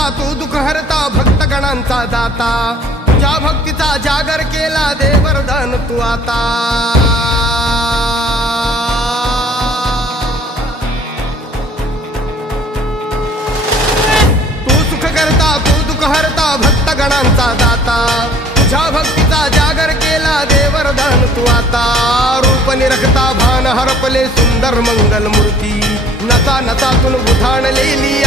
करता तू दुःख हरता भक्तगणांचा दाता तुझ्या भक्तीचा जागर केला दे वरदान तू आता हरता भक्तगणांचा दाता तुझ्या भक्तीचा जागर केला दे वरदान तू आता रूप निरखता भान हरपले सुंदर मंगल मूर्ती नचा नचातून उधाणलेली